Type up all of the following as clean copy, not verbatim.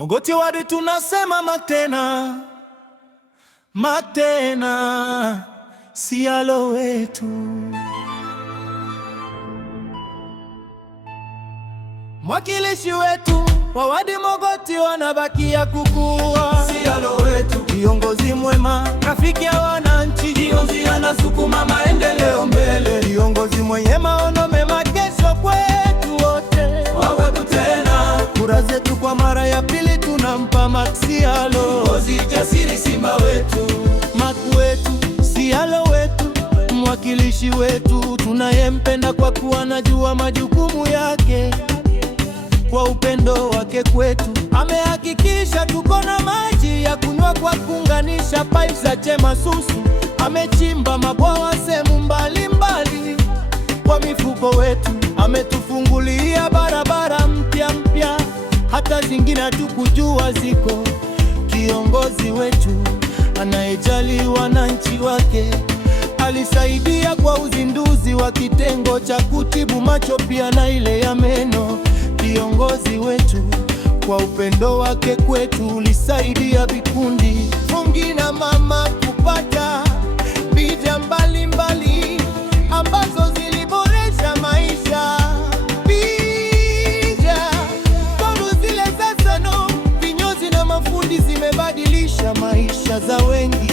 Mogoti wadi tunasema Matena, Matena Sialo wetu. Mwakilishi wetu wa wadi Mogoti wanabakia kukua. Sialo wetu, kiongozi mwema, rafiki ya wananchi, kiongozi anasukuma maendeleo mbele, kiongozi mwenye maono mema kesho kwetu wote. Wawatu tena, kura zetu kwa mara ya pili tunampa Mak Sialo, kiongozi jasiri, simba wetu, Mak wetu, Sialo wetu, mwakilishi wetu tunayempenda kwa kuwa anajua majukumu yake. Kwa upendo wake kwetu amehakikisha tuko na maji ya kunywa kwa kuunganisha pipe za Chemasusu. Amechimba mabwawa sehemu mbalimbali kwa mifugo wetu. Ametufungulia barabara mpya hata zingine hatukujua ziko. Kiongozi wetu anayejali wananchi wake, alisaidia kwa uzinduzi wa kitengo cha kutibu macho pia na ile ya meno. Kiongozi wetu kwa upendo wake kwetu ulisaidia vikundi fungi na mama kupata bidhaa mbalimbali ambazo ziliboresha maisha. Bidhaa kama zile za sano, vinyozi na mafundi zimebadilisha maisha za wengi.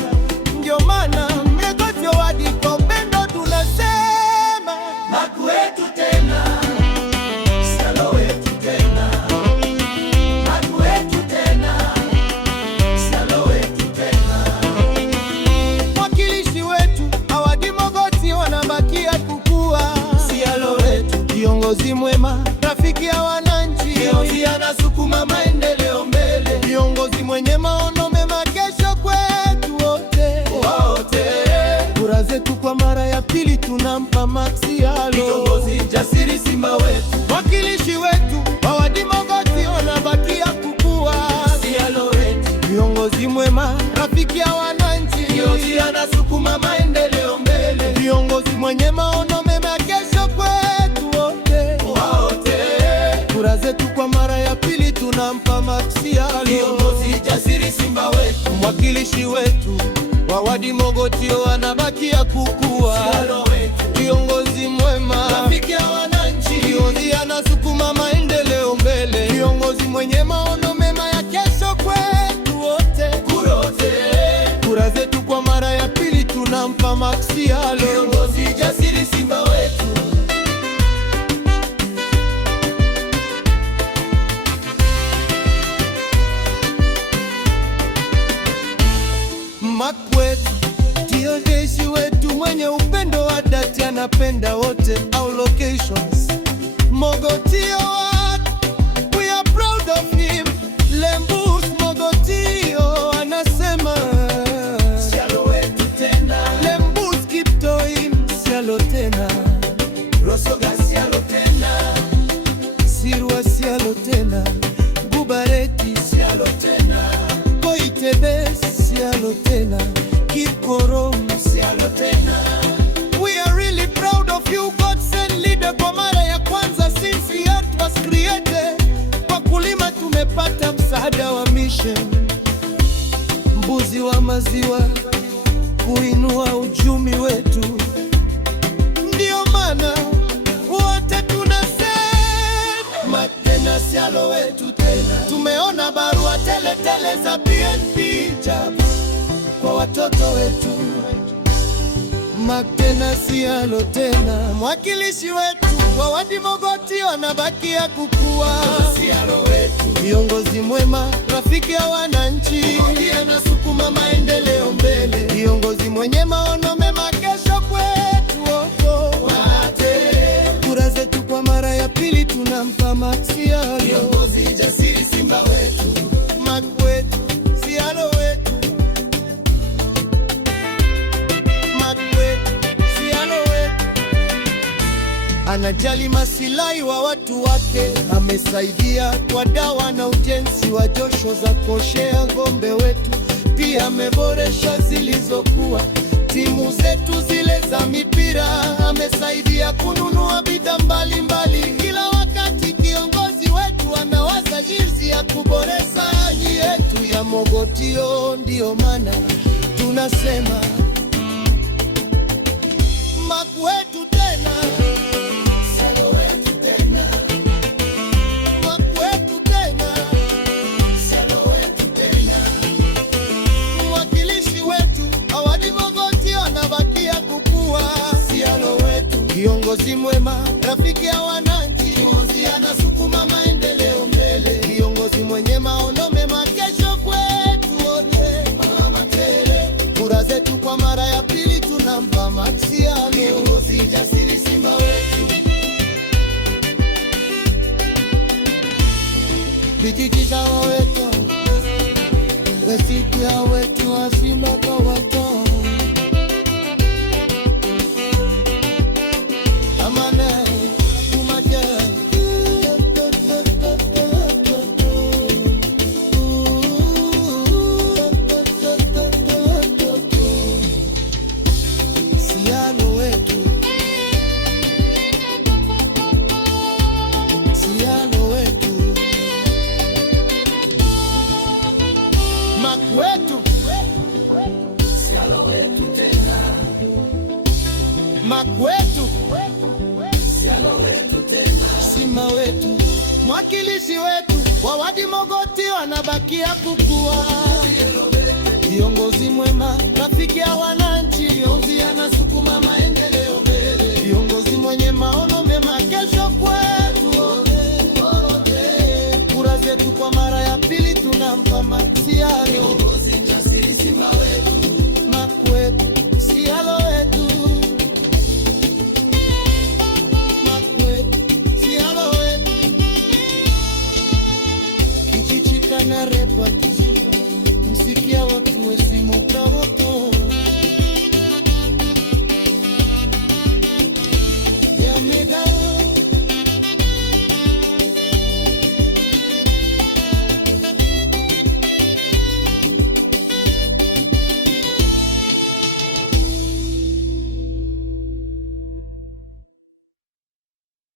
Ndio maana Mogoti wadi kwa upendo tunasema Mak wetu tena, Sialo wetu tena, Mak wetu tena, Sialo wetu tena. Mwakilishi wetu wadi Mogoti wanabakia kukua. Sialo wetu, Kiongozi mwema, rafiki ya wananchi, kiongozi anasukuma maendeleo mbele, kiongozi mwenye maono mema kesho kwetu wote. Kura zetu kwa mara ya pili tunampa Mak Sialo, kiongozi jasiri, simba wetu, mwakilishi wetu wadi Mogoti wanabakia kukua. Sialo wetu, Kiongozi mwema, rafiki ya wananchi, kiongozi anasukuma maendeleo mbele, kiongozi mwenye maono mema kesho kwetu wote. Kura zetu kwa mara ya pili tunampa Mak Sialo, kiongozi jasiri, simba wetu, mwakilishi wetu wadi Mogoti wanabakia kukua. Sialo wetu, Kiongozi mwema, rafiki ya wananchi, kiongozi anasukuma maendeleo mbele, kiongozi mwenye maono mema ya kesho kwetu wote. Kura zetu kwa mara ya pili tunampa Mak Sialo, kiongozi jasiri, simba wetu. Mak wetu ndio jeshi wetu mwenye upendo wa dhati, anapenda wote. Our locations Mogoti wadi, we are proud of him. Lembus Mogotio anasema Sialo wetu tena, Lembus Kiptoim Sialo tena, Rosoga Sialo tena, Sirwa Sialo tena, Bubareti Sialo tena, Koitebe Sialo tena, Kikorom Sialo tena. We are really proud of you, God sent leader. Kwa mara ya kwanza since the earth was created, kwa kulima tumepata msaada wa mission, mbuzi wa maziwa kuinua uchumi wetu. Ndio maana wote tunasema Mak tena, Sialo wetu tena. tumeona barua tele za PNP job kwa watoto wetu. Mak tena, Sialo tena, mwakilishi wetu wadi Mogoti wanabakia kukua. Sialo wetu, Kiongozi mwema, rafiki ya wananchi, kiongozi anasukuma maendeleo mbele, kiongozi mwenye maono mema kesho kwetu wote. Kura zetu kwa mara ya pili tunampa Mak Sialo, kiongozi jasiri, simba wetu, Mak wetu, Sialo wetu, Mak wetu, Sialo wetu. Anajali masilahi wa watu wake, amesaidia kwa dawa na ujenzi wa josho za koshea ng'ombe wetu. Pia ameboresha zilizokuwa timu zetu zile za mipira. Amesaidia kununua bidhaa mbalimbali. Kila wakati kiongozi wetu anawaza jinsi ya kuboresha na Mogotio, ndio maana tunasema Makwetu tena, Sialo wetu tena, Makwetu tena, Sialo wetu tena. Mwakilishi wetu Awadi Mogotio anabakia kukua, Sialo wetu. Kiongozi mwema, rafiki ya wananchi, kiongozi anasukuma maendeleo mbele, kiongozi mwenye maono mema, kesho kwetu wote. Mama Tele, kura zetu kwa mara ya pili tunampa Sialo. Kiongozi jasiri, simba wetu. Vijijita wetu, wesikia wetu, asima kwa watu. Amane, umaje. Sialo wetu, Sialo wetu. Makwetu, Sialo wetu tena. Makwetu, Sialo wetu tena. Sima wetu, mwakilishi wetu Awadi Mogotio anabakia kukua, kiongozi mwema, rafiki ya wananchi, kiongozi anasukuma maendeleo mbele, kiongozi mwenye maono mema, kesho kwetu wote. Kura zetu kwa mara ya pili tunampa Sialo. Kiongozi jasiri, simba wetu. Makwetu, Sialo wetu. Makwetu, Sialo wetu. Kichichika na repati, msikia watu wesimuka woto.